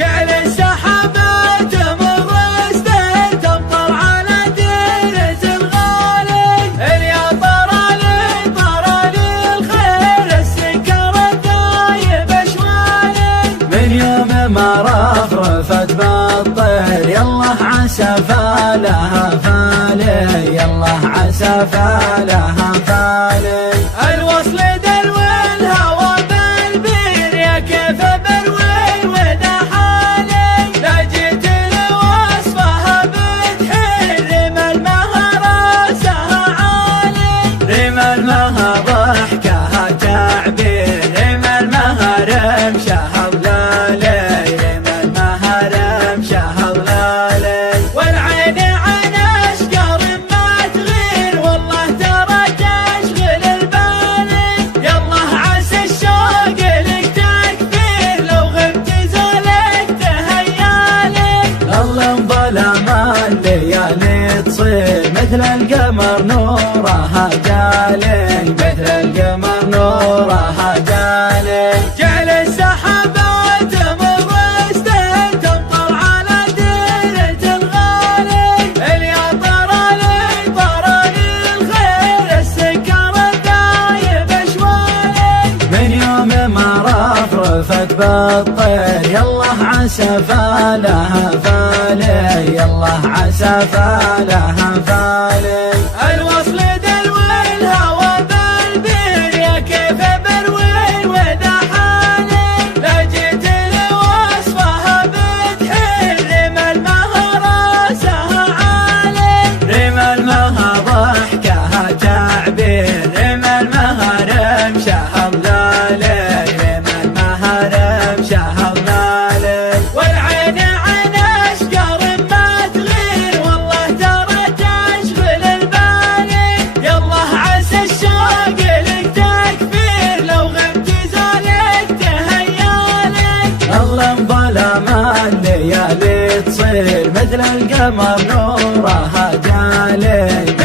جعل السحابات تمر استهل تمطر على ديرة الغالي. يا طرالي طرالي الخير السكر الدايب اشوالي. من يوم ما رفرفت بالطير يالله عسى فالها فالي، يالله عسى فالها فالي. الوصل دلو الهوى بالبير يا كيف بروي وذا حالي. لا جيت لوصفها بتحيل رمى المهر راسها عالي. رمى المهر ضحكها تعبير، رمى المهر مشاها ضلالي، رمى المهر مشاها ضلالي. والعين عن اشقر ما تغير والله ترى تشغل البالي. يالله عسى الشوق لك تكبير لو غبت زولك تهيالي. الله ظلام الليالي تصير مثل القمر نورها جالي، مثل القمر نورها جالي. جعل السحابات تمر استهل تمطر على ديرة الغالي. يا طرالي طرالي الخير السكر الدايب اشوالي. من يوم ما رفرفت بالطير يالله عسى فالها فالي، يالله عسى فالها فالي. الوصل دلو الهوى بالبير يا كيف بروي وذا حالي. لا جيت لوصفها بتحيل رمى المهر راسها عالي. رمى المهر ضحكها تعبير، رمى المهر مشاها ضلالي، رمى المهر مشاها ضلالي. والعين عن اشقر ما تغير والله ترى تشغل البالي. يالله عسى الشوق لك تكبير لو غبت زولك تهيالي. الله ظلام الليالي تصير مثل القمر نورها جالي.